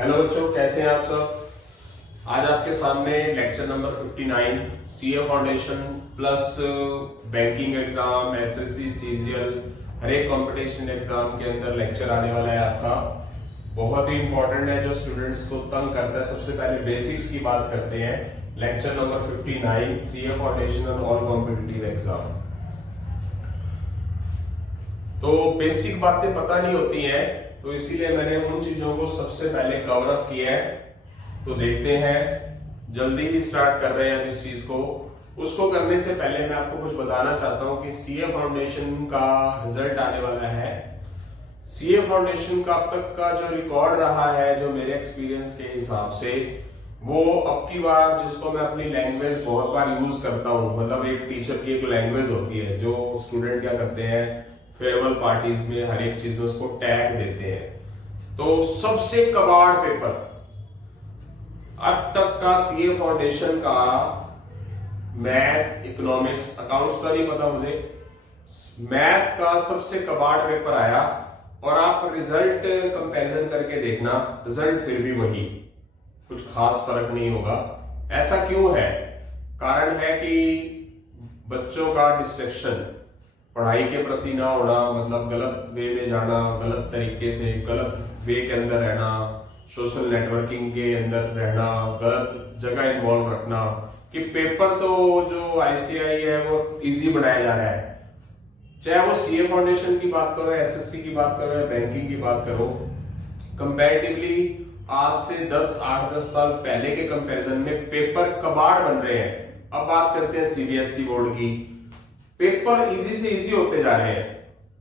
Hello बच्चों, कैसे हैं आप सब। आज आपके सामने lecture number 59 CA foundation plus banking exam, SSC, CGL, हर एक कंपटीशन एग्जाम के अंदर लेक्चर आने वाला है आपका। बहुत ही इंपॉर्टेंट है, जो स्टूडेंट्स को तंग करता है। सबसे पहले बेसिक्स की बात करते हैं। लेक्चर नंबर 59 सीए फाउंडेशन और ऑल कॉम्पिटिटिव एग्जाम। तो बेसिक बातें पता नहीं होती हैं, तो इसीलिए मैंने उन चीजों को सबसे पहले कवर अप किया है। तो देखते हैं, जल्दी ही स्टार्ट कर रहे हैं इस चीज को। उसको करने से पहले मैं आपको कुछ बताना चाहता हूं कि सीए फाउंडेशन का रिजल्ट आने वाला है। सीए फाउंडेशन का अब तक का जो रिकॉर्ड रहा है, जो मेरे एक्सपीरियंस के हिसाब से, वो अब की बार, जिसको मैं अपनी लैंग्वेज बहुत बार यूज करता हूँ, मतलब एक टीचर की एक लैंग्वेज होती है जो स्टूडेंट क्या करते हैं, फेयरवेल पार्टीज में हर एक चीज में उसको टैग देते हैं। तो सबसे कबाड़ पेपर अब तक का सीए फाउंडेशन का, मैथ, इकोनॉमिक्स, अकाउंट्स का नहीं पता मुझे, मैथ का सबसे कबाड़ पेपर आया। और आप रिजल्ट कंपैरिजन करके देखना, रिजल्ट फिर भी वही, कुछ खास फर्क नहीं होगा। ऐसा क्यों है? कारण है कि बच्चों का डिस्ट्रैक्शन, पढ़ाई के प्रति ना होना, मतलब गलत वे में जाना, गलत तरीके से, गलत वे के अंदर रहना, सोशल नेटवर्किंग के अंदर रहना, गलत जगह इन्वॉल्व रखना, कि पेपर तो जो आईसीआई है वो इजी बनाया जा रहा है। चाहे वो सीए फाउंडेशन की बात करो, एसएससी की बात करो या बैंकिंग की बात करो, कंपैरेटिवली आज से 8-10 साल पहले के कंपैरिजन में पेपर कबाड़ बन रहे हैं। अब बात करते हैं सीबीएसई बोर्ड की। पेपर इजी से इजी होते जा रहे हैं,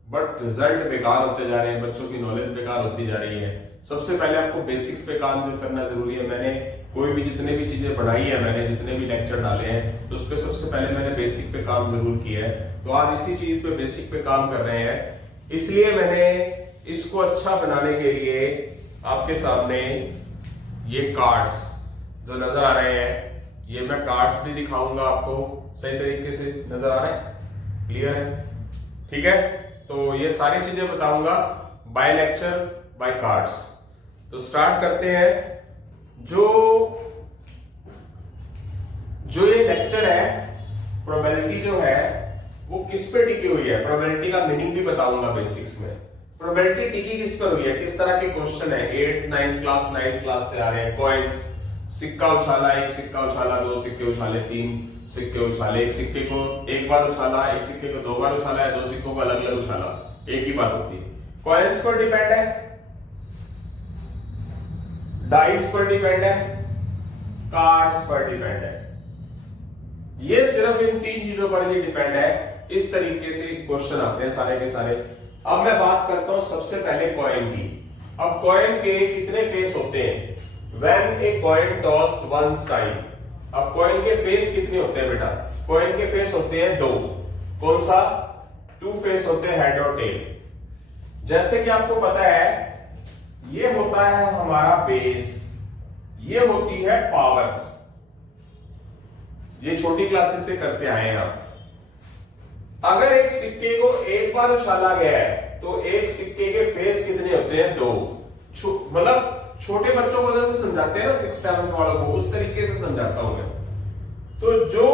बट रिजल्ट बेकार होते जा रहे हैं, बच्चों की नॉलेज बेकार होती जा रही है। सबसे पहले आपको बेसिक्स पे काम जो करना जरूरी है। मैंने कोई भी जितने भी चीजें पढ़ाई है, मैंने जितने भी लेक्चर डाले हैं, तो उस पर सबसे पहले मैंने बेसिक पे काम जरूर किया है। तो आज इसी चीज पे, बेसिक पे काम कर रहे हैं। इसलिए मैंने इसको अच्छा बनाने के लिए आपके सामने ये कार्ड्स जो नजर आ रहे हैं, ये मैं कार्ड्स भी दिखाऊंगा आपको। सही तरीके से नजर आ रहा है? क्लियर है? ठीक है। तो ये सारी चीजें बताऊंगा बाय लेक्चर, बाय कार्ड्स। तो स्टार्ट करते हैं। जो ये लेक्चर है, प्रोबेबिलिटी जो है वो किस पे टिकी हुई है, प्रोबेबिलिटी का मीनिंग भी बताऊंगा बेसिक्स में। प्रोबेबिलिटी टिकी किस पर हुई है, किस तरह के क्वेश्चन है, 8th 9th class 9th class से आ रहे हैं। कॉइन्स, सिक्का उछाला, एक सिक्का उछाला, दो सिक्के उछाले, तीन सिक्के उछाले, एक सिक्के को एक बार उछाला, एक सिक्के को दो बार उछाला है, दो सिक्कों को अलग अलग उछाला, एक ही बात होती है। कॉइन्स पर डिपेंड है, डाइस पर डिपेंड है, कार्ड्स पर डिपेंड है। ये सिर्फ इन तीन चीजों पर ही डिपेंड है। इस तरीके से क्वेश्चन आते हैं सारे के सारे। अब मैं बात करता हूं सबसे पहले कॉइन की। अब कॉइन के कितने फेस होते हैं? When a coin tossed once time. अब कॉइन के फेस कितने होते हैं बेटा? कॉइन के फेस होते हैं 2। कौन सा? 2 फेस होते हैं, हेड और टेल। जैसे कि आपको पता है, ये होता है हमारा बेस, ये होती है पावर। ये छोटी क्लासेस से करते आए हैं आप। अगर एक सिक्के को एक बार उछाला गया है, तो एक सिक्के के फेस कितने होते हैं? 2। मतलब छोटे बच्चों को जैसे समझाते हैं ना 6th 7th वालों को, उस तरीके से समझाता हूं मैं। तो जो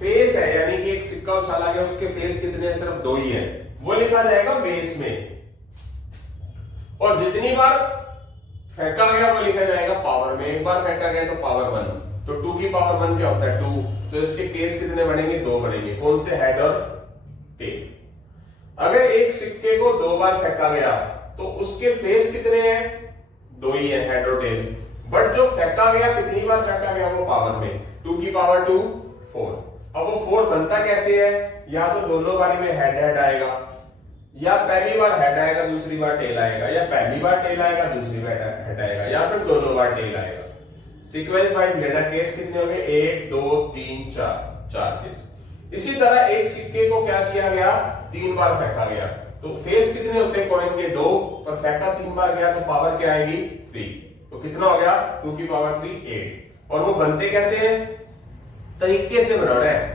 फेस है, यानी कि एक सिक्का उछाला गया, उसके फेस कितने हैं? सिर्फ 2 ही हैं। वो लिखा जाएगा बेस में। और जितनी बार फेंका गया वो लिखा जाएगा पावर में। एक बार फेंका गया तो पावर 1। तो 2 की पावर 1 क्या होता है? 2। तो इसके केस कितने बनेंगे? 2 बनेंगे। कौन से? हेड और टेल। अगर एक सिक्के को 2 बार फेंका गया, तो उसके फेस कितने हैं? 2 ही है, हेड और टेल। बट जो फेंका गया, कितनी बार फेंका गया, वो पावर में। 2 की पावर 2, 4। अब वो 4 बनता कैसे है? या तो दोनों बारी में हेड हेड आएगा, या पहली बार हेड आएगा, दूसरी बार टेल आएगा, या पहली बार टेल आएगा, दूसरी बार हेड आएगा, या फिर दोनों बार टेल आएगा। सीक्वेंस वाइज लेना। केस कितने हो गए? 1 2 3 4 केस। इसी तरह एक सिक्के को क्या किया गया? 3 बार फेंका गया, तो फेस कितने होते हैं कॉइन के? 2। पर फेंका 3 बार गया, तो पावर क्या आएगी? 3। तो कितना हो गया? 2 की पावर 3, 8। और वो बनते कैसे हैं? तरीके से बना रहे हैं।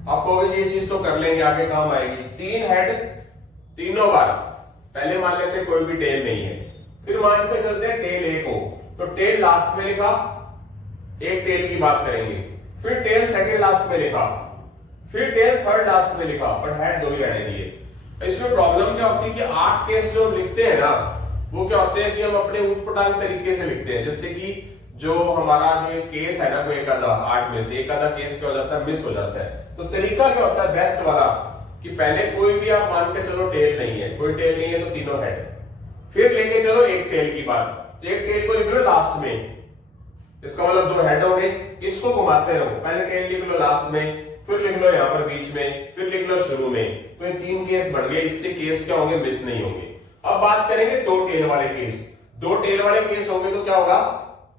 आप कहोगे ये चीज तो कर लेंगे, आगे काम आएगी। 3 हेड, तीनों बार। पहले मान लेते कोई भी टेल नहीं है, फिर मान के चलते हैं टेल 1 हो, तो टेल लास्ट में लिखा, एक टेल की बात करेंगे, फिर टेल सेकंड लास्ट में लिखा, फिर टेल थर्ड लास्ट में लिखा, पर हेड दो ही रहने दिए। इसमें प्रॉब्लम क्या होती है कि 8 केस जो हम लिखते हैं ना, वो क्या होते हैं कि हम अपने उटपटांग तरीके से लिखते हैं। जैसे कि जो हमारा जो केस है ना, कोई एक आधा 8 में से एक आधा केस क्या हो जाता है, मिस हो जाता है। तो तरीका क्या होता है बेस्ट वाला कि पहले कोई भी आप मान के चलो टेल नहीं है, कोई टेल नहीं है तो तीनों हेड, फिर लेके चलो एक टेल की बात, तो एक टेल को लिख लो लास्ट में, इसका मतलब 2 हेड हो गए, इसको घुमाते रहो, पहले टेल लिख लो लास्ट में, फिर लिख लो यहां पर बीच में, फिर लिख लो शुरू में, तो ये 3 केस बढ़ गए। इससे केस क्या होंगे, मिस नहीं होंगे। अब बात करेंगे 2 टेल वाले केस। 2 टेल वाले केस होंगे तो क्या होगा,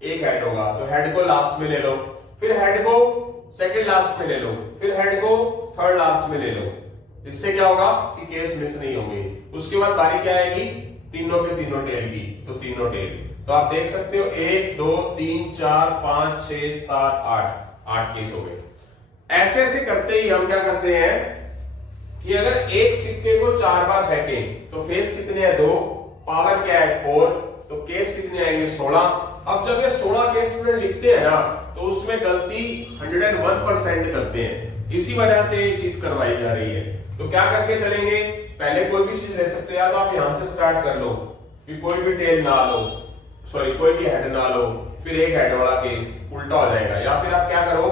एक हेड होगा, तो हेड को लास्ट में ले लो, फिर हेड को सेकंड लास्ट में ले लो, फिर हेड को थर्ड लास्ट में ले लो। इससे क्या होगा कि केस मिस नहीं होंगे। उसके बाद बारी क्या आएगी, तीनों के तीनों टेल की, तो तीनों टेल। तो आप देख सकते हो 1 2 3 4 5 6 7 8 केस हो गए। ऐसे ऐसे करते ही हम क्या करते हैं कि अगर एक सिक्के को 4 बार फेंकें तो फेस कितने हैं, 2, पावर क्या है 4, तो केस कितने आएंगे 16। अब जब ये 16 केस स्टूडेंट लिखते हैं ना, तो उसमें गलती 101% करते हैं। इसी वजह से ये चीज करवाई जा रही है। तो क्या करके चलेंगे, पहले कोई भी चीज ले सकते हो, या तो आप यहां से स्टार्ट कर लो कि कोई भी टेल ना लो, सॉरी कोई भी हेड ना लो, फिर एक हेड वाला केस उल्टा हो जाएगा। या फिर आप क्या करो,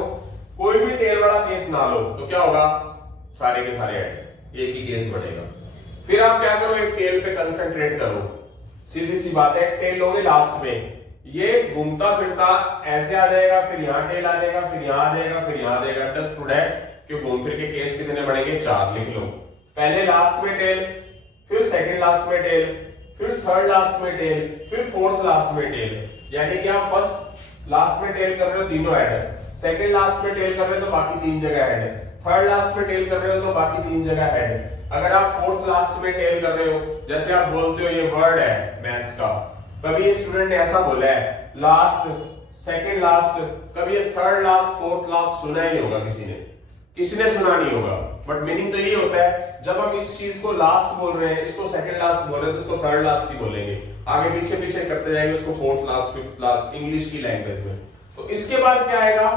कोई भी टेल वाला केस ना लो, तो क्या होगा, सारे के सारे हेड, एक ही केस बनेगा। फिर आप क्या करो, एक टेल पे कंसंट्रेट करो, सीधी सी बात है, टेल लोगे लास्ट में, ये घूमता फिरता ऐसे आ जाएगा, फिर यहां टेल आ जाएगा, फिर यहां आ जाएगा, फिर यहां आ जाएगा। अंडरस्टूड है कि घूम फिर के केस कितने बनेंगे, 4। लिख लो, पहले लास्ट में टेल, फिर सेकंड लास्ट में टेल, फिर थर्ड लास्ट में टेल, फिर फोर्थ लास्ट में टेल। यानी कि आप फर्स्ट लास्ट में टेल कर रहे हो, तीनों हेड, सेकंड लास्ट में टेल कर रहे हो तो बाकी 3 जगह हेड, थर्ड लास्ट में टेल कर रहे हो तो बाकी 3 जगह हेड। अगर आप फोर्थ लास्ट में टेल कर रहे हो, जैसे आप बोलते हो ये वर्ड है मैथ्स का, कभी ये स्टूडेंट ने ऐसा बोला है लास्ट, सेकंड लास्ट, कभी ये थर्ड लास्ट, फोर्थ लास्ट सुना ही होगा किसी ने सुना नहीं होगा। बट मीनिंग तो यही होता है, जब हम इस चीज को लास्ट बोल रहे हैं, इसको सेकंड लास्ट बोल रहे हैं, तो इसको थर्ड लास्ट ही बोलेंगे, आगे पीछे पीछे करते जाएंगे उसको fourth last, fifth last, English की लैंग्वेज में। तो इसके बाद क्या आएगा,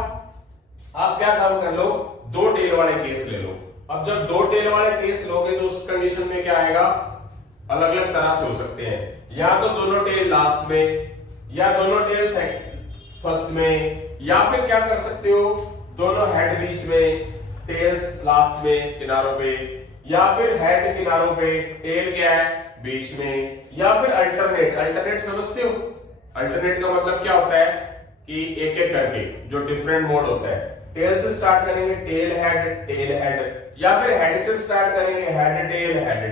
आप क्या काम कर लो, 2 टेल वाले केस ले लो। अब जब 2 टेल वाले केस लोगे तो उस कंडीशन में क्या आएगा, अलग अलग तरह से हो सकते हैं, या तो दोनों टेल लास्ट में, या दोनों टेल फर्स्ट में, या फिर क्या कर सकते हो, दोनों हेड बीच में, टेल्स लास्ट में किनारों पे, या फिर हेड किनारों पे, टेल क्या है बीच में, या फिर अल्टरनेट। अल्टरनेट समझते हो, अल्टरनेट का मतलब क्या होता है कि एक एक करके जो डिफरेंट मोड होता है, टेल से स्टार्ट करेंगे टेल हेड, या फिर हेड से स्टार्ट करेंगे हेड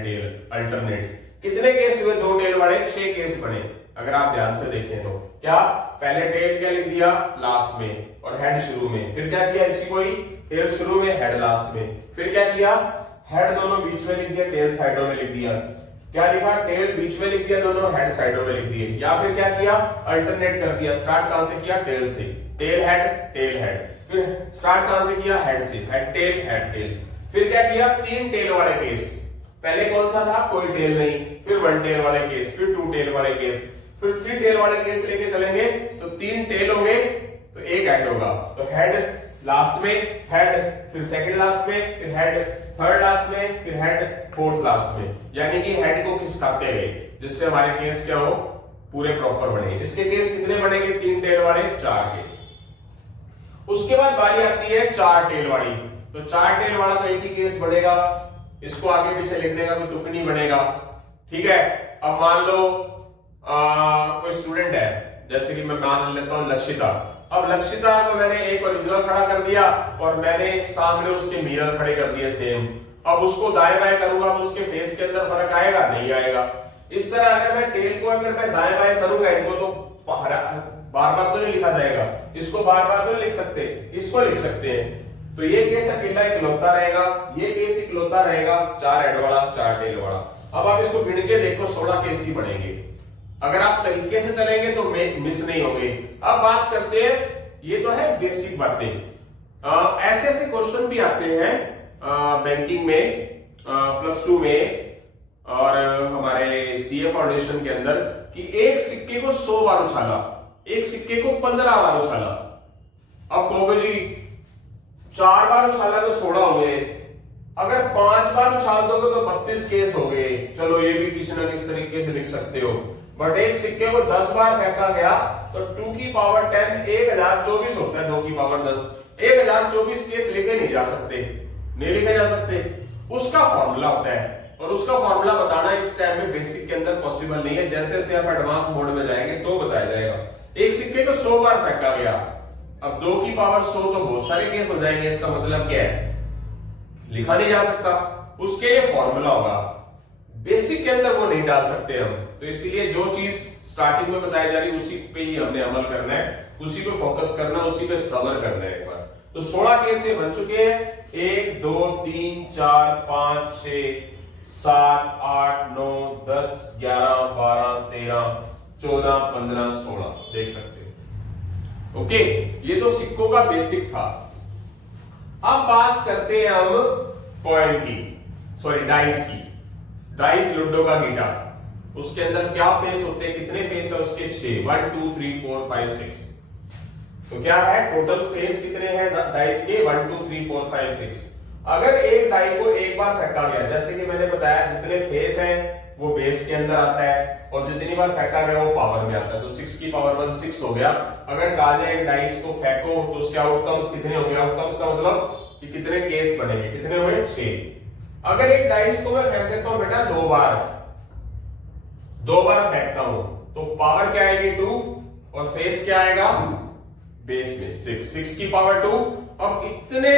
टेल, अल्टरनेट। कितने केस हुए, 2 टेल वाले 6 केस बने। अगर आप ध्यान से देखें तो क्या, पहले टेल क्या लिख दिया लास्ट में और हेड शुरू में, फिर क्या किया, इसी को ही टेल शुरू में हेड लास्ट में, फिर क्या किया, हेड दोनों बीच में लिख दिया, टेल साइडों में लिख दिया, क्या लिखा, टेल बीच में लिख दिया, दोनों हेड साइडों में लिख दिए, या फिर क्या किया, अल्टरनेट कर दिया। स्टार्ट कहां से किया, टेल से, टेल हेड, फिर स्टार्ट कहां से किया, हेड से, हेड टेल। फिर क्या किया, 3 टेल वाले केस, पहले कौन सा था, कोई टेल नहीं, फिर 1 टेल वाले केस, फिर 2 टेल वाले केस, फिर 3 टेल वाले केस लेके चलेंगे, तो 3 टेल होंगे तो एक हेड होगा, तो हेड लास्ट में, हेड फिर सेकंड लास्ट में, फिर हेड थर्ड लास्ट में, फिर हेड फोर्थ लास्ट में। यानी कि हेड को खिसकाते गए जिससे हमारे केस क्या हो, पूरे प्रॉपर बने। इसके केस कितने बनेंगे, 3 टेल वाले 4 केस। उसके बाद बारी आती है 4 टेल वाली, तो 4 टेल वाला तो एक ही केस बनेगा, इसको आगे पीछे लिखने का कोई तुक नहीं बनेगा, ठीक है। अब मान लो कोई स्टूडेंट है, जैसे कि मैं मान लेता हूं लक्षिता। अब लक्षिता को मैंने एक ओरिजिनल खड़ा कर दिया और मैंने सामने उसके मिरर खड़े कर दिए सेम। अब उसको दाएं बाएं करूंगा तो उसके फेस के अंदर फर्क आएगा, नहीं आएगा। इस तरह अगर मैं टेल को अगर मैं दाएं बाएं करूंगा, इनको तो बार बार तो नहीं लिखा जाएगा, इसको बार बार तो नहीं लिख सकते, इसको लिख सकते हैं। तो ये केस अकेला इकलौता रहेगा, ये केस इकलौता रहेगा, 4 हेड वाला 4 टेल वाला। अब आप इसको गिन के देखो, 16 केस ही बनेंगे। अगर आप तरीके से चलेंगे तो मिस नहीं होंगे। अब बात करते हैं, ये तो है बेसिक बातें। ऐसे ऐसे क्वेश्चन भी आते हैं बैंकिंग में, +2 में और हमारे सीए फाउंडेशन के अंदर, कि एक सिक्के को 100 बार उछाला, एक सिक्के को 15 बार उछाला। अब कहोगे जी 4 बार उछाला तो 16 हो गए, अगर 5 बार उछाल दोगे तो 32 केस हो गए। चलो ये भी किसी ना किसी तरीके से लिख सकते हो, बट एक सिक्के को 10 बार फेंका गया तो 2 की पावर 10 1024 होता है, 2 की पावर 10 1024 केस लिखे नहीं जा सकते, नहीं लिखे जा सकते। उसका फॉर्मूला होता है, और उसका फॉर्मूला बताना इस टाइम में बेसिक के अंदर पॉसिबल नहीं है। जैसे जैसे आप एडवांस मोड में जाएंगे तो बताया जाएगा। एक सिक्के को 100 बार फेंका गया, अब 2 की पावर 100 तो बहुत सारे केस हो जाएंगे। इसका मतलब क्या है, लिखा नहीं जा सकता, उसके लिए फॉर्मूला होगा। बेसिक के अंदर वो नहीं डाल सकते हम, तो इसीलिए जो चीज स्टार्टिंग में बताई जा रही है उसी पे ही हमने अमल करना है, उसी पे फोकस करना है, उसी पे सब्र करना है एक बार। तो 16 केस ये बन चुके हैं, 1 2 3 4 5 6 7 8 9 10 11 12 13 14 15 16 देख सकते हो। ओके, ये तो सिक्कों का बेसिक था। अब बात करते हैं हम पॉइंट की, सॉरी डाइस की। डाइस लूडो का गीटा, उसके अंदर क्या फेस होते हैं, कितने फेस है उसके? 6, 1 2 3 4 5 6। तो क्या है टोटल फेस कितने हैं डाइस के? 1 2 3 4 5 6। अगर एक डाई को एक बार फेंका गया, जैसे कि मैंने बताया जितने फेस हैं वो बेस के अंदर आता है, और जितनी बार फेंका गया वो पावर में आता है, तो 6 की पावर 1 6 हो गया। अगर कहा जाए एक डाइस को फेंको तो उसके आउटकम्स कितने होंगे? आउटकम्स का मतलब कि कितने केस बनेंगे, कितने हुए? 6। अगर एक डाइस को मैं फेंक देता हूं बेटा 2 बार फेंकता हूं, तो पावर क्या आएगी? 2, और फेस क्या आएगा? बेस में 6 की पावर 2। अब इतने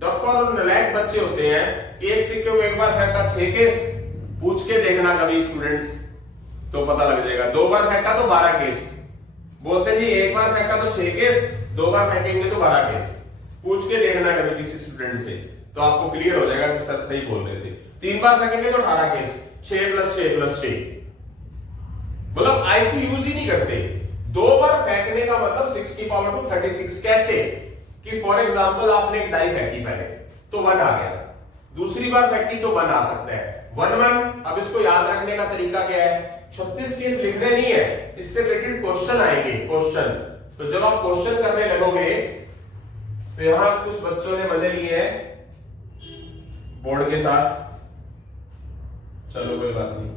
डफर और नालायक बच्चे होते हैं, एक सिक्के को एक बार फेंका 6 केस। पूछ के देखना कभी स्टूडेंट्स, तो पता लग जाएगा। 2 बार फेंका तो 12 केस। बोलते जी एक बार फेंका तो 6 केस, 2 बार फेंकेंगे तो 12 केस। पूछ के देखना कभी किसी स्टूडेंट से, तो आपको क्लियर हो जाएगा कि सर सही बोल रहे थे। 3 बार फेंकेंगे तो 18 केस, 6 + 6 + 6, मतलब आईक्यू यूज ही नहीं करते। 2 बार फेंकने का मतलब 6 की पावर 2 36। कैसे कि फॉर एग्जांपल आपने एक डाई फेंकी पहले तो 1 आ गया, दूसरी बार फेंकी तो 1 आ सकता है, 1 1। अब इसको याद रखने का तरीका क्या है? 36 केस लिखने नहीं है, इससे रिलेटेड क्वेश्चन आएंगे। क्वेश्चन, तो जब आप क्वेश्चन करने लगोगे तो यहां कुछ बच्चों ने मजे लिए हैं बोर्ड के साथ, चलो कोई बात नहीं,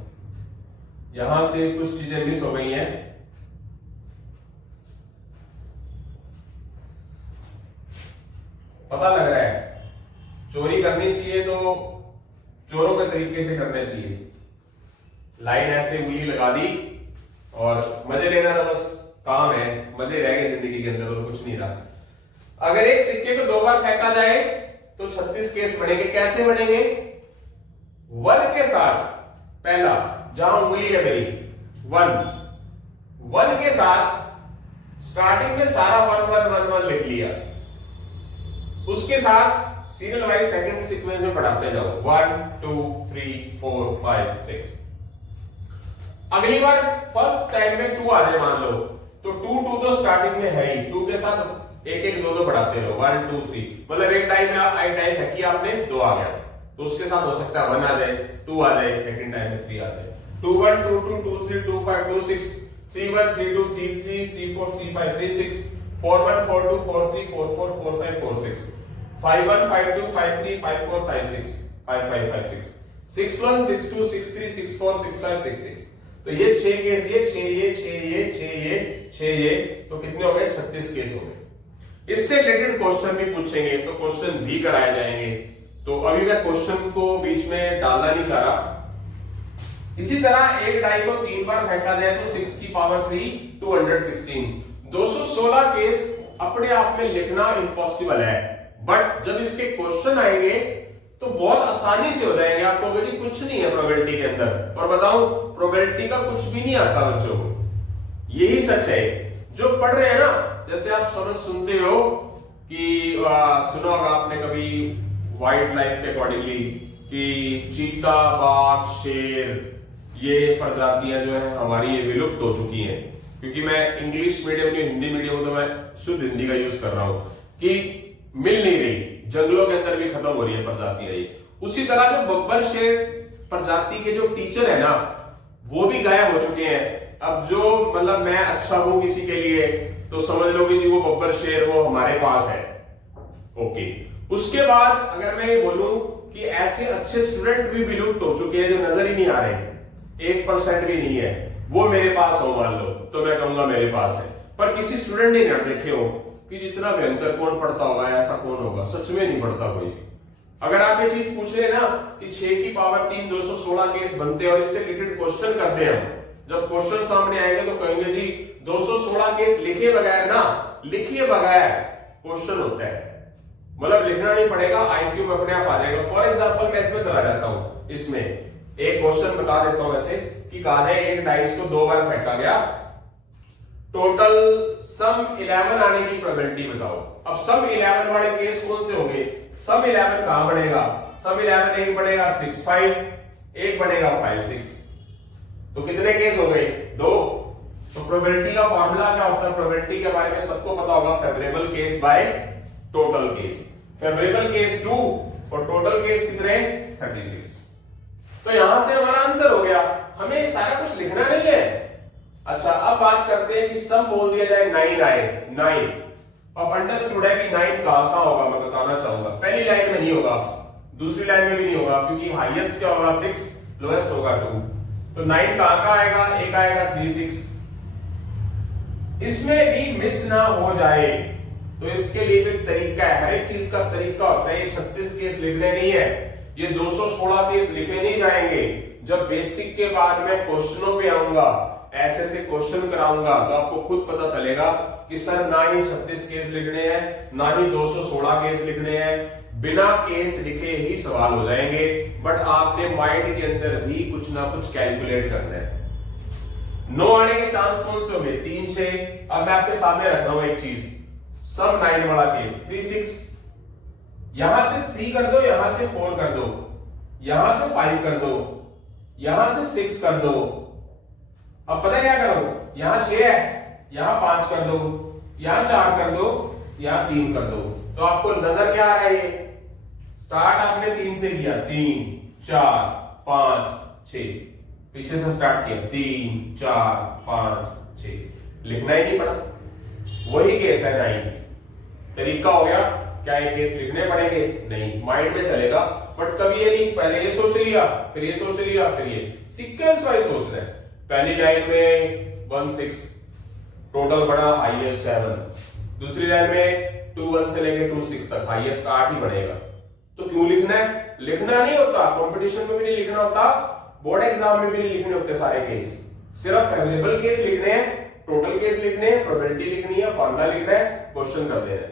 यहां से कुछ चीजें मिस हो गई हैं। पता लग रहा है चोरी करनी चाहिए तो चोरों के तरीके से करने चाहिए। लाइन ऐसे उंगली लगा दी और मजे लेना था, बस काम है, मजे रह गए जिंदगी के अंदर और कुछ नहीं रहा। अगर एक सिक्के को 2 बार फेंका जाए तो 36 केस बनेंगे। कैसे बनेंगे? 1 के साथ, पहला जहां उंगली है मेरी 1 के साथ स्टार्टिंग में सारा 1 1 1 1 लिख लिया, उसके साथ सीरियल वाइज सेकंड सीक्वेंस में पढ़ाते जाओ 1 2 3 4 5 6। अगली बार फर्स्ट टाइम में 2 आ जाए मान लो, तो 2 2 तो स्टार्टिंग में है ही, 2 के साथ 1 1 2 2 पढ़ाते रहो 1 2 3। मतलब एक टाइम में एक टाइम फेंकी आपने, 2 आ गया, तो उसके साथ हो सकता है 1 आ जाए, 2 आ जाए, सेकंड टाइम में 3 आ जाए। 2 1 2 2 2 3 2 5 2 6 3 1 3 2 3 3 3 4 3 5 3 6 4 1 4 2 4 3 4 4 4 5 4 6 5 1 5 2 5 3 5 4 5 6 5 5 5 6 6 1 6 2 6 3 6 4 6 5 6 6। तो ये 6 केस, ये 6 ये 6 ये 6 ये 6 ये, तो कितने हो गए? 36 केस हो गए। इससे रिलेटेड क्वेश्चन भी पूछेंगे तो क्वेश्चन भी कराए जाएंगे, तो अभी मैं क्वेश्चन को बीच में डालना नहीं चाह रहा। इसी तरह एक डाई को 3 बार फेंका जाए तो 6 की पावर 3 216। 216 केस अपने आप में लिखना इम्पॉसिबल है, बट जब इसके क्वेश्चन आएंगे तो बहुत आसानी से हो जाएंगे। आपको जी कुछ नहीं है प्रोबेबिलिटी के अंदर, और बताऊं प्रोबेबिलिटी का कुछ भी नहीं आता बच्चों को, यही सच है। जो पढ़ रहे हैं ना, जैसे आप समझ सुनते हो कि सुना होगा आपने कभी वाइल्ड लाइफ के अकॉर्डिंगली कि चीता, बाघ, शेर ये प्रजातियां जो है हमारी ये विलुप्त हो चुकी हैं। क्योंकि मैं इंग्लिश मीडियम नहीं हिंदी मीडियम, तो मैं शुद्ध हिंदी का यूज कर रहा हूं कि मिल नहीं रही, जंगलों के अंदर भी खत्म हो रही है प्रजातियां ये। उसी तरह जो बब्बर शेर प्रजाति के जो टीचर है ना, वो भी गायब हो चुके हैं। अब जो मतलब मैं अच्छा हूं किसी के लिए तो समझ लोगे कि वो बब्बर शेर वो हमारे पास है। ओके, उसके बाद अगर मैं ये बोलूं कि ऐसे अच्छे स्टूडेंट भी विलुप्त हो चुके हैं जो नजर ही नहीं आ रहे, 1% भी नहीं है, वो मेरे पास हो मान लो, तो मैं कहूंगा मेरे पास है। पर किसी स्टूडेंट ने नहीं देखे हो कि जितना भयंकर कौन पढ़ता होगा ऐसा कौन होगा, सच में नहीं पढ़ता कोई। अगर आप ये चीज पूछ ले ना कि 6 की पावर 3 216 केस बनते हैं और इससे रिलेटेड क्वेश्चन करते हैं, जब क्वेश्चन सामने आएंगे तो कहेंगे जी 216 केस लिखे बगैर ना, लिखे बगैर क्वेश्चन होता है, मतलब लिखना नहीं पड़ेगा, आईक्यू में अपने आप आ जाएगा। फॉर एग्जांपल मैं इसमें चला जाता हूं, इसमें एक क्वेश्चन बता देता हूं ऐसे कि कहा जाए एक डाइस को 2 बार फेंका गया, टोटल सम 11 आने की प्रोबेबिलिटी बताओ। अब सम 11 वाले केस कौन से होंगे? सम 11 कहां बनेगा? सम 11 एक बनेगा 6 5, एक बनेगा 5 6, तो कितने केस हो गए? 2। तो प्रोबेबिलिटी का फार्मूला क्या होता है? प्रोबेबिलिटी के बारे में सबको पता होगा, favourable case by total case. Favourable case 2 और टोटल केस कितने? 36। तो यहां से हमारा आंसर हो गया, हमें सारा कुछ लिखना नहीं है। अच्छा, अब बात करते हैं कि सम बोल दिया जाए 9 आए, 9। अब अंडरस्टूड है कि 9 कहां होगा, मैं बताना चाहूंगा। पहली लाइन में नहीं होगा, दूसरी लाइन में भी नहीं होगा, क्योंकि हाईएस्ट क्या होगा? 6, लोएस्ट होगा 2। तो 9 कहां आएगा? एक आएगा 3 6। इसमें भी मिस ना हो जाए तो इसके लिए भी तरीका है, हर एक चीज का तरीका होता है। ये 36 केस लिखने नहीं है, ये 216 केस लिखे नहीं जाएंगे। जब बेसिक के बाद मैं क्वेश्चनों पे आऊंगा, ऐसे ऐसे क्वेश्चन कराऊंगा, तो आपको खुद पता चलेगा कि सर ना ही 36 केस लिखने हैं, ना ही 216 केस लिखने हैं, बिना केस लिखे ही सवाल हो जाएंगे। बट आपने माइंड के अंदर भी कुछ ना कुछ कैलकुलेट करना है। 9 आने के चांस कौन से होंगे? 3 6। अब मैं आपके सामने रख रहा हूं एक चीज, सम 9 वाला केस 3 6, यहां से 3 कर दो, यहां से 4 कर दो, यहां से 5 कर दो, यहां से 6 कर दो। अब पता क्या करो, यहां 6 है, यहां 5 कर दो, यहां 4 कर दो, यहां 3 कर दो। तो आपको नजर क्या आ रहा है? ये स्टार्ट आपने 3 से किया, 3 4 5 6, पीछे से स्टार्ट किया 3 4 5 6, लिखना ही नहीं पड़ा। वही केस है 9। तरीका हो गया, क्या ये केस लिखने पड़ेंगे? नहीं, माइंड में चलेगा। बट कभी ये नहीं, पहले ये सोच लिया, फिर ये सोच लिया, फिर ये सीक्वेंस वाइज सोच रहे हैं। पहली लाइन में 1 6, टोटल बना हाईएस्ट 7। दूसरी लाइन में 2 1 से लेके 2 6 तक हाईएस्ट 8 ही बनेगा। तो क्यों लिखना है? लिखना नहीं होता, कंपटीशन में भी नहीं लिखना होता, बोर्ड एग्जाम में भी नहीं लिखने होते सारे केस। सिर्फ फेवरेबल केस लिखने हैं, टोटल केस लिखने हैं, प्रोबेबिलिटी लिखनी है, फॉर्मूला लिखना है, क्वेश्चन कर देना है।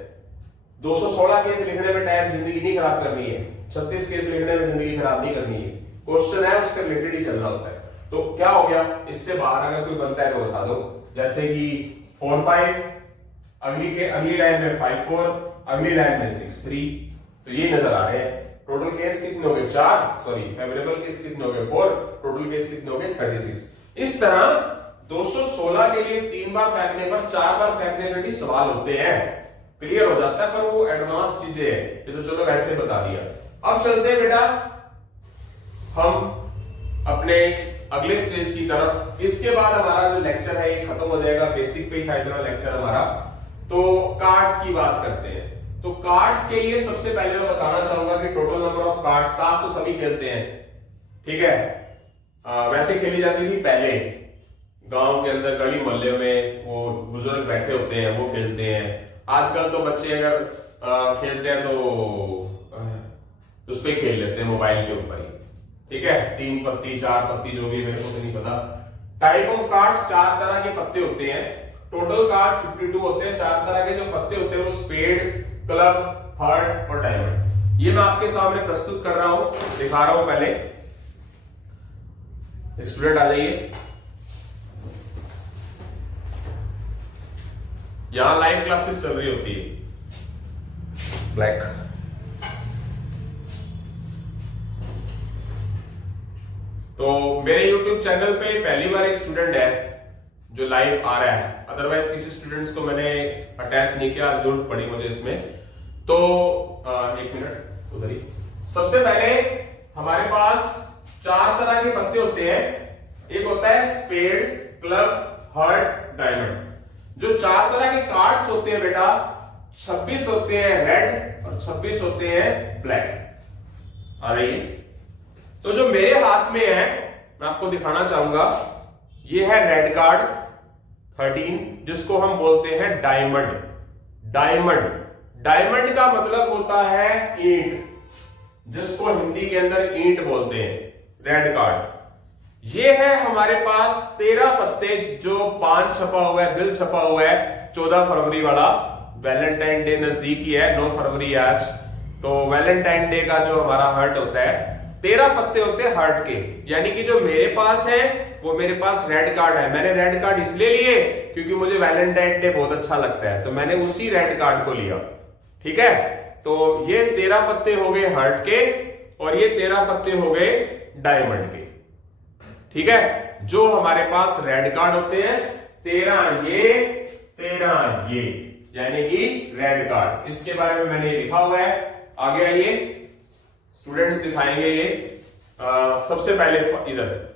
216 केस लिखने में टाइम जिंदगी नहीं खराब करनी है, 36 केस लिखने में जिंदगी खराब नहीं करनी है। क्वेश्चन है उससे रिलेटेड ही चलना होता है। तो क्या हो गया, इससे बाहर अगर कोई बनता है तो बता दो। जैसे कि 4 5, अगली लाइन में 5 4, अगली लाइन में 6 3, तो ये नजर आ रहे हैं। टोटल केस कितने हो गए? 4, सॉरी फेवरेबल केस कितने हो गए? 4, टोटल केस कितने हो गए? 36। इस तरह 216 के लिए 3 बार फेंकने पर 4 बार फेंकने में भी सवाल होते हैं, क्लियर हो जाता है। पर वो एडवांस चीजें हैं, ये तो चलो वैसे बता दिया। अब चलते हैं बेटा हम अपने अगले स्टेज की तरफ। इसके बाद हमारा जो लेक्चर है ये खत्म हो जाएगा, बेसिक पे ही था इतना लेक्चर हमारा। तो कार्ड्स की बात करते हैं। तो कार्ड्स के लिए सबसे पहले मैं बताना चाहूंगा कि टोटल नंबर ऑफ कार्ड्स, ताश तो सभी खेलते हैं, ठीक है, वैसे खेली जाती थी पहले गांव के अंदर, गली मोहल्ले में वो बुजुर्ग बैठे होते हैं वो खेलते हैं। आजकल तो बच्चे अगर खेलते हैं तो उस पे खेल लेते हैं मोबाइल के ऊपर ही, ठीक है, 3 पत्ती 4 पत्ती जो भी, मेरे को तो नहीं पता। टाइप ऑफ कार्ड्स 4 तरह के पत्ते होते हैं। टोटल कार्ड्स 52 होते हैं। 4 तरह के जो पत्ते होते हैं वो स्पेड, क्लब, हार्ट और डायमंड। ये मैं आपके सामने प्रस्तुत कर रहा हूं, दिखा रहा हूं। पहले स्टूडेंट आ जाइए, यहां लाइव क्लासेस चल रही होती है। ब्लैक तो मेरे YouTube चैनल पे पहली बार एक स्टूडेंट है जो लाइव आ रहा है, अदरवाइज किसी स्टूडेंट्स को मैंने अटैच नहीं किया, जरूरत पड़ी मुझे इसमें। तो एक मिनट उधर ही। सबसे पहले हमारे पास 4 तरह के पत्ते होते हैं। एक होता है स्पेड, क्लब, हार्ट, डायमंड। जो 4 तरह के कार्ड्स होते हैं बेटा, 26 होते हैं रेड और 26 होते हैं ब्लैक। आ रही है? तो जो मेरे हाथ में है मैं आपको दिखाना चाहूंगा, ये है रेड कार्ड 13, जिसको हम बोलते हैं डायमंड। डायमंड डायमंड का मतलब होता है ईंट, जिसको हिंदी के अंदर ईंट बोलते हैं। रेड कार्ड ये है हमारे पास 13 पत्ते, जो पान छपा हुआ है, दिल छपा हुआ है 14 फरवरी वाला। वैलेंटाइन डे नजदीक ही है, 9 फरवरी आज, तो वैलेंटाइन डे का जो हमारा हार्ट होता है, 13 पत्ते होते हैं हार्ट के। यानी कि जो मेरे पास है वो मेरे पास रेड कार्ड है। मैंने रेड कार्ड इसलिए लिए क्योंकि मुझे वैलेंटाइन डे बहुत अच्छा लगता है, तो मैंने उसी रेड कार्ड को लिया। ठीक है, तो ये 13 पत्ते हो गए हार्ट के और ये 13 पत्ते हो गए डायमंड के। ठीक है, जो हमारे पास रेड कार्ड होते हैं 13 ये, यानी कि रेड कार्ड। इसके बारे में मैंने लिखा हुआ है, आगे आइए स्टूडेंट्स दिखाएंगे ये। सबसे पहले इधर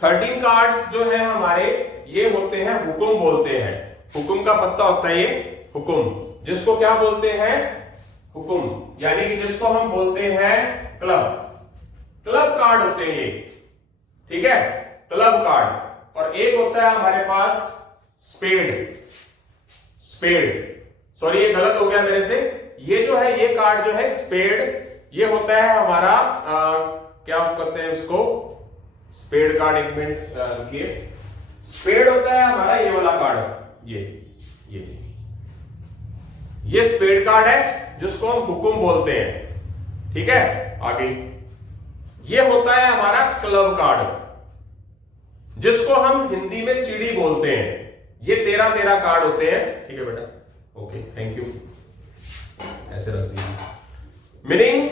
13 कार्ड्स जो है हमारे, ये होते हैं हुक्म बोलते हैं। हुक्म का पत्ता होता है ये हुक्म, जिसको क्या बोलते हैं? हुक्म, यानी कि जिसको हम बोलते हैं क्लब। क्लब कार्ड होते हैं ये। ठीक है, क्लब कार्ड। और एक होता है हमारे पास स्पेड। सॉरी ये गलत हो गया मेरे से, ये जो है ये कार्ड जो है स्पेड, ये होता है हमारा क्या कहते हैं इसको, स्पेड कार्ड। एक मिनट रुकिए, स्पेड होता है हमारा ये वाला कार्ड, ये स्पेड कार्ड है जिसको हम हुक्म बोलते हैं। ठीक है, आगे ये होता है हमारा क्लब कार्ड, जिसको हम हिंदी में चिड़ी बोलते हैं। ये 13 कार्ड होते हैं। ठीक है बेटा, ओके, थैंक यू, ऐसे रख दीजिए। Meaning,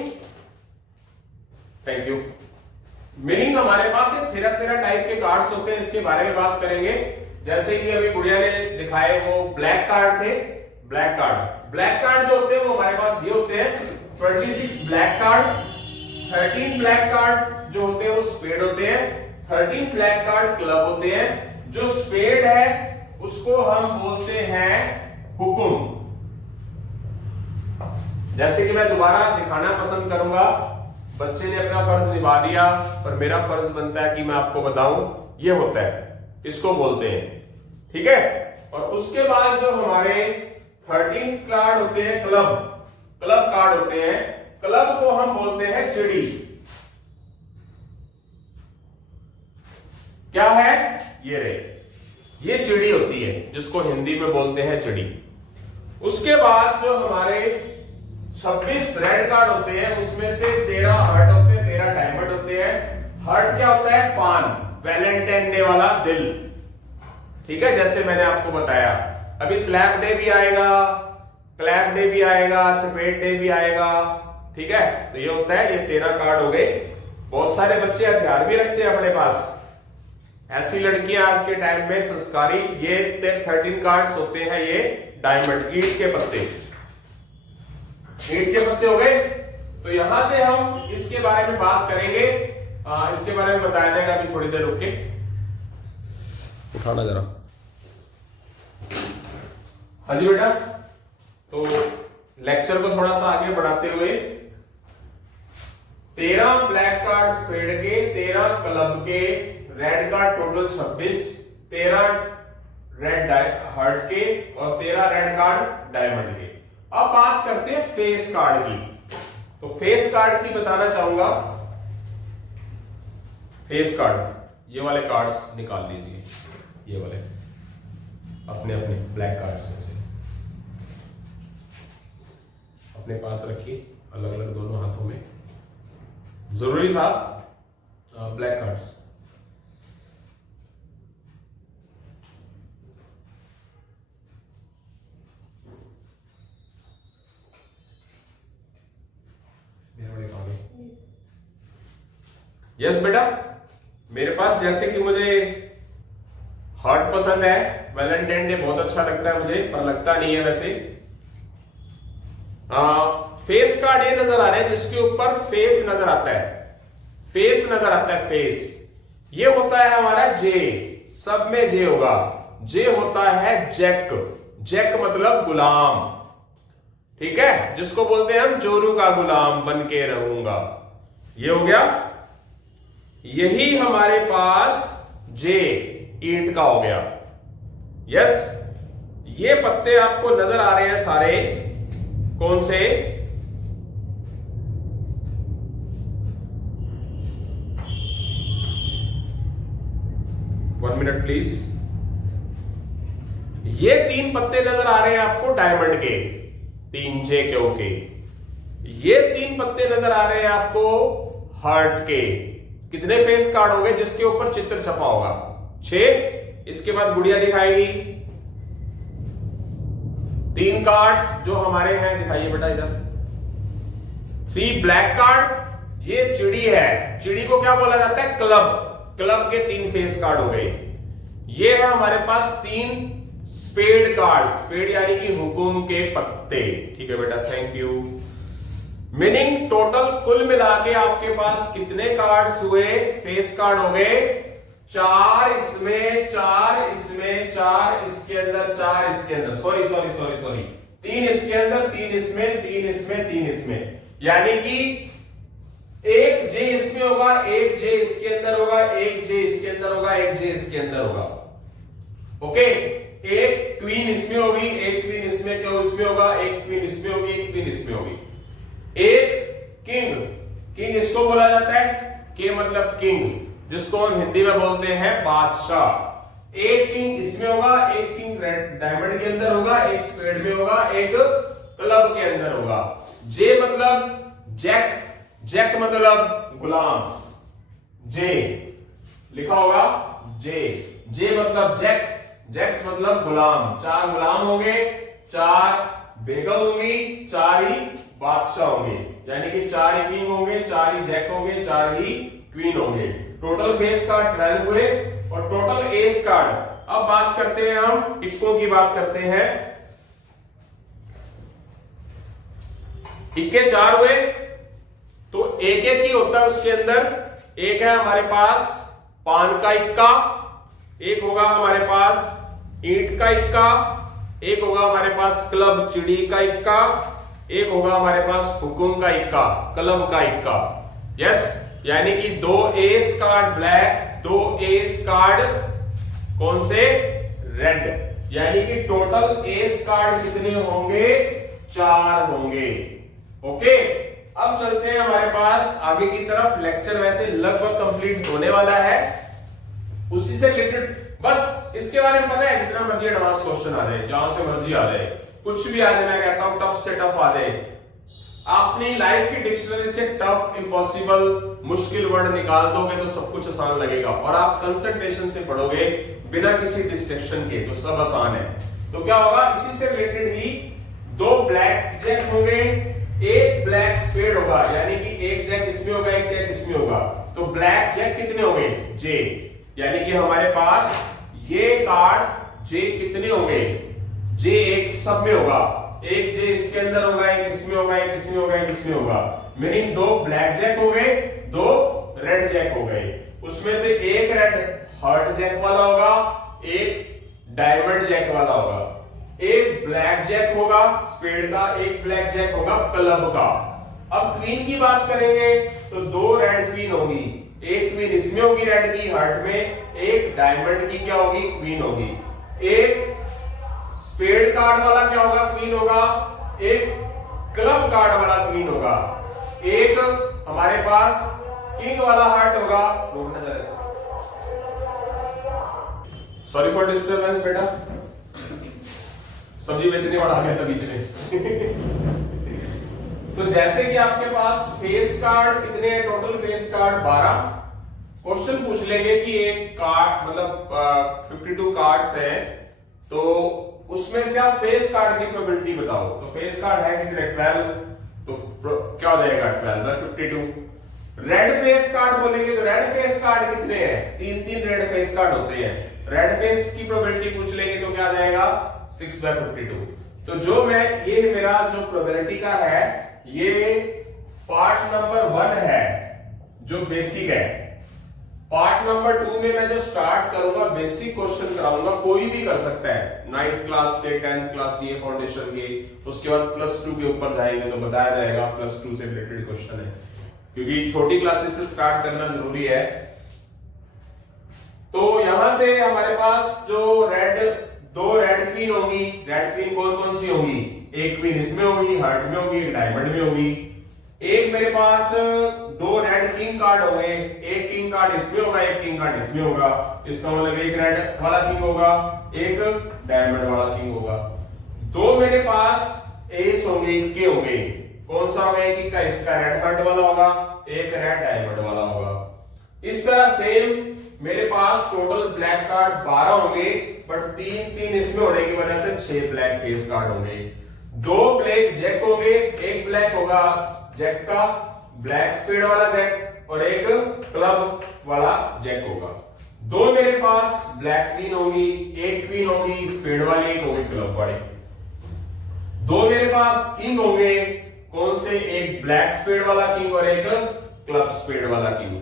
thank you. मीनिंग हमारे पास 13 टाइप के कार्ड्स होते हैं, इसके बारे में बात करेंगे। जैसे कि अभी गुड़िया ने दिखाए वो ब्लैक कार्ड थे। ब्लैक कार्ड जो होते हैं वो हमारे पास ये होते हैं 26 ब्लैक कार्ड। 13 ब्लैक कार्ड जो होते हैं वो स्पेड होते हैं। 13 ब्लैक कार्ड क्लब होते हैं। जो स्पेड है उसको हम बोलते हैं हुक्म। जैसे कि मैं दोबारा दिखाना पसंद करूंगा, बच्चे ने अपना फर्ज निभा दिया, पर मेरा फर्ज बनता है कि मैं आपको बताऊं, ये होता है, इसको बोलते हैं। ठीक है, और उसके बाद जो हमारे 13 कार्ड होते हैं क्लब कार्ड होते हैं। क्लब को हम बोलते हैं चिड़ी। क्या है? ये रे, ये चिड़ी होती है, जिसको हिंदी में बोलते हैं चिड़ी। उसके बाद जो हमारे 26 रेड कार्ड होते हैं, उसमें से 13 हार्ट होते हैं, 13 डायमंड होते हैं। हार्ट क्या होता है? पान, वैलेंटाइन डे वाला दिल। ठीक है, जैसे मैंने आपको बताया, अभी स्लैप डे भी आएगा, क्लैप डे भी आएगा, चपेट डे भी आएगा। ठीक है, तो ये होता है, ये 13 कार्ड हो गए। बहुत सारे बच्चे हथियार भी रखते हैं अपने पास, ऐसी लड़कियां आज के टाइम में संस्कारी। ये 13 कार्ड्स होते हैं, ये डायमंड, ईंट के पत्ते हो गए। तो यहां से हम इसके बारे में बात करेंगे, इसके बारे में बताया जाएगा अभी थोड़ी देर रुक के। उठाना जरा। हाँ जी बेटा, तो लेक्चर को थोड़ा सा आगे बढ़ाते हुए, 13 ब्लैक कार्ड स्पेड के, 13 क्लब के, red card total 26, 13 red heart के और 13 रेड कार्ड डायमंड के। अब बात करते हैं फेस कार्ड की। तो फेस कार्ड की बताना चाहूंगा। फेस कार्ड, ये वाले कार्ड्स निकाल लीजिए, ये वाले अपने अपने ब्लैक कार्ड्स में से अपने पास रखिए, अलग अलग दोनों हाथों में। जरूरी था ब्लैक कार्ड्स। यस बेटा, मेरे पास जैसे कि मुझे हार्ट पसंद है, वैलेंटाइन डे बहुत अच्छा लगता है मुझे, पर लगता नहीं है वैसे। फेस कार्ड ये नजर आ रहा है, जिसके ऊपर फेस नजर आता है, फेस नजर आता है, फेस। ये होता है हमारा जे, सब में जे होगा। जे होता है जैक, जैक मतलब गुलाम, ठीक है, जिसको बोलते हैं हम जोरू का गुलाम बन के रहूंगा। ये हो गया, यही हमारे पास जे ईंट का हो गया। यस, ये पत्ते आपको नजर आ रहे हैं सारे, कौन से? One minute please. ये 3 पत्ते नजर आ रहे हैं आपको डायमंड के, 3 जे क्यू के। ये 3 पत्ते नजर आ रहे हैं आपको हार्ट के। कितने फेस कार्ड हो गए जिसके ऊपर चित्र छपा होगा? 6। इसके बाद गुड़िया दिखाएगी 3 कार्ड्स जो हमारे हैं, दिखाइए बेटा इधर। 3 ब्लैक कार्ड, ये चिड़ी है, चिड़ी को क्या बोला जाता है? क्लब, क्लब के 3 फेस कार्ड हो गए। ये है हमारे पास 3 स्पेड कार्ड, स्पेड यानी कि हुकुम के पत्ते, ठीक है बेटा, थैंक यू। मीनिंग टोटल कुल मिला के आपके पास कितने कार्ड्स हुए? फेस कार्ड हो गए 4 इसमें, 4 इसमें, 4 इसके अंदर, 4 इसके अंदर, सॉरी 3 इसके अंदर, 3 इसमें, 3 इसमें, 3 इसमें, यानी कि 1 जे इसमें होगा, 1 जे इसके अंदर होगा, 1 जे इसके अंदर होगा, 1 जे इसके अंदर होगा। ओके, 1 क्वीन इसमें होगी, 1 क्वीन इसमें, क्यों इसमें होगा, 1 क्वीन इसमें होगी, 1 क्वीन इसमें होगी। 1 किंग, किंग इसको बोला जाता है, के मतलब किंग, जिसको हम हिंदी में बोलते हैं बादशाह। 1 किंग इसमें होगा, 1 किंग रेड डायमंड के अंदर होगा, 1 स्पेड में होगा, 1 क्लब के अंदर होगा। जे मतलब जैक, जैक मतलब गुलाम, जे लिखा होगा जे, जे मतलब जैक, जैक्स मतलब गुलाम। 4 गुलाम होंगे, 4 बेगम होंगी, 4 ही बादशाह होंगे, यानी कि 4 ही किंग होंगे, 4 ही जैक होंगे, 4 ही क्वीन होंगे। टोटल फेस कार्ड 12 हुए और टोटल एस कार्ड। अब बात करते हैं, हम इक्कों की बात करते हैं। इक्के 4 हुए तो एक एक ही होता है उसके अंदर। एक है हमारे पास पान का इक्का, एक होगा हमारे पास ईंट का इक्का, एक होगा हमारे पास क्लब चिड़ी का इक्का, एक होगा हमारे पास हुकुम का इक्का, क्लब का इक्का। यस, यानी कि 2 S card black, 2 S card कौन से? रेड, यानी कि टोटल एस कार्ड कितने होंगे? 4 होंगे। ओके, अब चलते हैं हमारे पास आगे की तरफ। लेक्चर वैसे लगभग कंप्लीट होने वाला है, उसी से रिलेटेड बस इसके बारे में पता है, जितना मर्जी एडवांस क्वेश्चन आ जाए, जहां से मर्जी आ जाए, कुछ भी आ जाए, मैं कहता हूं टफ से टफ आ जाए, अपनी लाइफ की डिक्शनरी से टफ, इम्पॉसिबल, मुश्किल वर्ड निकाल दोगे तो सब कुछ आसान लगेगा, और आप कंसंट्रेशन से पढ़ोगे बिना किसी डिस्ट्रैक्शन के तो सब आसान है। तो क्या होगा, इसी से रिलेटेड ही 2 ब्लैक जैक होंगे, 1 ब्लैक स्पेड होगा, यानी कि 1 जैक इसमें होगा, 1 जैक इसमें होगा। तो ब्लैक जैक कितने होंगे? जे, यानी कि हमारे पास ये कार्ड जे कितने होंगे? जे एक सब में होगा, 1 जे इसके अंदर होगा, 1 इसमें होगा, 1 इसमें होगा, 1 इसमें होगा। मीनिंग 2 ब्लैक जैक हो गए, 2 रेड जैक हो गए। उसमें से 1 रेड हार्ट जैक वाला होगा, 1 डायमंड जैक वाला होगा, 1 ब्लैक जैक होगा स्पेड का, 1 ब्लैक जैक होगा क्लब का। अब क्वीन की बात करेंगे तो 2 रेड क्वीन होगी, 1 क्वीन इसमें होगी रेड की हार्ट में, 1 डायमंड की क्या होगी? क्वीन होगी। 1 स्पेड कार्ड वाला क्या होगा? क्वीन होगा। 1 क्लब कार्ड वाला क्वीन होगा। 1 हमारे पास किंग वाला हार्ट होगा। सॉरी फॉर डिस्टर्बेंस बेटा, सब्जी बेचने वाला आ गया था बीच में। तो जैसे कि आपके पास फेस कार्ड कितने हैं? Total face card 12। क्वेश्चन पूछ लेंगे कि एक कार्ड मतलब 52 कार्ड्स हैं, तो उसमें से आप फेस कार्ड की प्रोबेबिलिटी बताओ। तो फेस कार्ड है कितने? 12, तो क्या हो जाएगा 12 बाय 52। रेड फेस कार्ड बोलेंगे तो रेड फेस कार्ड कितने हैं? 3 रेड फेस कार्ड होते हैं। रेड फेस की प्रोबेबिलिटी पूछ लेंगे तो क्या आ जाएगा? 6 बाय 52। तो जो मैं ये मेरा जो प्रोबेबिलिटी का है, ये पार्ट नंबर 1 है जो बेसिक है। पार्ट नंबर 2 में मैं जो स्टार्ट करूंगा बेसिक क्वेश्चन कराऊंगा, कोई भी कर सकता है 9th क्लास से 10th क्लास ये फाउंडेशन के, उसके बाद +2 के ऊपर जाएंगे तो बताया जाएगा +2 से रिलेटेड क्वेश्चन है, क्योंकि छोटी क्लासेस से स्टार्ट करना जरूरी है। तो यहां से हमारे पास जो दो रेड क्वीन होगी, रेड क्वीन कौन कौन सी होगी, एक क्वीन इसमें होगी, हार्ट में होगी, एक डायमंड में होगी। एक मेरे पास दो रेड किंग कार्ड होंगे, एक किंग कार्ड इसमें होगा, एक किंग कार्ड इसमें होगा, इसका मतलब एक रेड वाला किंग होगा, एक डायमंड वाला किंग होगा। दो मेरे पास एस होंगे, इक्के होंगे, कौन सा होगा, एक इक्का इसका रेड हार्ट वाला होगा, एक रेड डायमंड वाला होगा। इस तरह सेम मेरे पास टोटल ब्लैक कार्ड 12 होंगे, बट 3 इसमें होने की वजह से 6 ब्लैक फेस कार्ड होंगे। दो ब्लैक जैक होंगे, एक ब्लैक होगा जैक का, ब्लैक स्पेड वाला जैक, और एक क्लब वाला जैक होगा। दो मेरे पास ब्लैक क्वीन होगी, एक क्वीन होगी स्पेड वाली, एक होगी क्लब वाली। दो मेरे पास किंग होंगे, कौन से, एक ब्लैक स्पेड वाला किंग और एक क्लब स्पेड वाला किंग,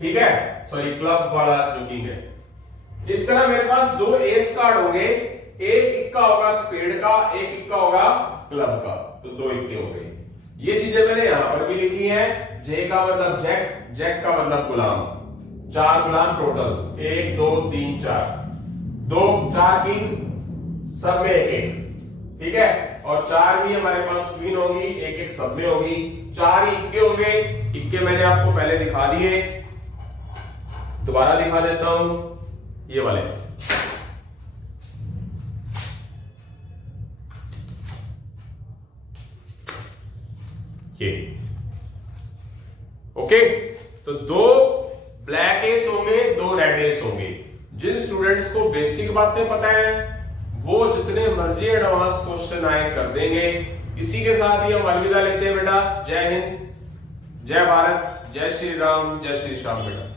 ठीक है, सॉरी क्लब वाला जो किंग है। इस तरह मेरे पास दो एस कार्ड होंगे, एक इक्का होगा स्पेड का, एक इक्का होगा क्लब का, तो दो इक्के हो गए। ये चीजें मैंने यहां पर भी लिखी हैं। जे का मतलब जैक, जैक का मतलब गुलाम, 4 गुलाम टोटल, 1 2 3 4, 4 किंग, सब में एक एक, ठीक है, और 4 ही हमारे पास क्वीन होगी, एक एक सब में होगी। 4 इक्के होंगे, इक्के मैंने आपको पहले दिखा दिए, दोबारा दिखा देता हूं, ये वाले, ये ओके। तो दो ब्लैक एस होंगे, दो रेड एस होंगे। जिन स्टूडेंट्स को बेसिक बातें पता है वो जितने मर्जी एडवांस क्वेश्चन आए कर देंगे। इसी के साथ ही हम अलविदा लेते हैं बेटा। जय हिंद, जय भारत, जय श्री राम, जय श्री श्याम बेटा।